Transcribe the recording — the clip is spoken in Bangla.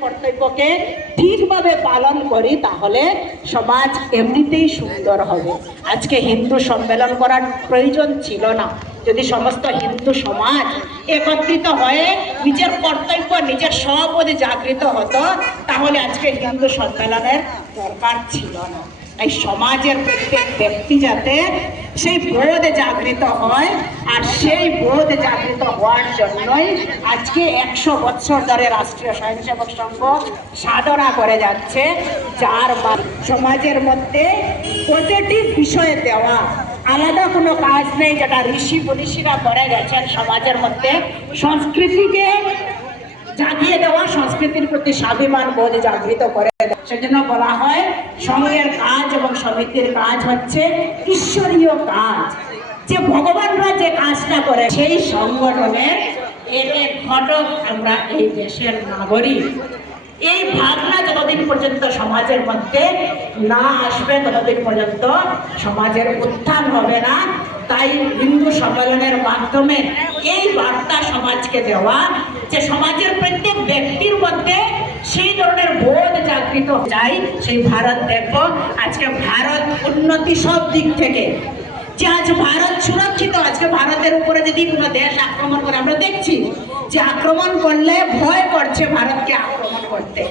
কর্তব্যকে ঠিকভাবে পালন করি তাহলে সমাজ এমনিতেই সুন্দর হবে। আজকে হিন্দু সম্মেলন করার প্রয়োজন ছিল না। যদি সমস্ত হিন্দু সমাজ একত্রিত হয়ে নিজের কর্তব্য নিজের স্ববোধে জাগৃত হতো তাহলে আজকে হিন্দু সম্মেলনের দরকার ছিল না। এই সমাজের প্রত্যেক ব্যক্তি যাতে সেই বোধে জাগৃত হয়, আর সেই বোধে জাগৃত হওয়ার জন্যই আজকে 100 বছর ধরে রাষ্ট্রীয় স্বয়ংসেবক সংঘ সাধনা করে যাচ্ছে, যার সমাজের মধ্যে পজিটিভ বিষয় দেওয়া। আলাদা কোনো কাজ নেই, যেটা ঋষি মনীষীরা করে গেছেন সমাজের মধ্যে সংস্কৃতিকে জাগিয়ে দেওয়া, সংস্কৃতির প্রতি স্বাভিমান বোধ জাগৃত করে দেওয়া। সেজন্য বলা হয় সংঘের কাজ এবং সমিতির কাজ হচ্ছে ঈশ্বরীয় কাজ, যে ভগবানরা যে কাজটা করে সেই সংগঠনের এক ঘটক আমরা এই দেশের নাগরিক। এই ভাবনা যতদিন পর্যন্ত সমাজের মধ্যে না আসবে ততদিন পর্যন্ত সমাজের উত্থান হবে না। তাই হিন্দু সম্মেলনের মাধ্যমে এই বার্তা সমাজকে দেওয়া যে সমাজের প্রত্যেক ব্যক্তির মধ্যে সেই ধরনের বোধ জাগৃত চাই। সেই ভারত দেখো আজকে ভারত উন্নতি সব দিক থেকে, যে আজ ভারত সুরক্ষিত। আজকে ভারতের উপরে যদি কোনো দেশ আক্রমণ করে, আমরা দেখছি যে আক্রমণ করলে ভয় করছে ভারতকে আক্রমণ করতে।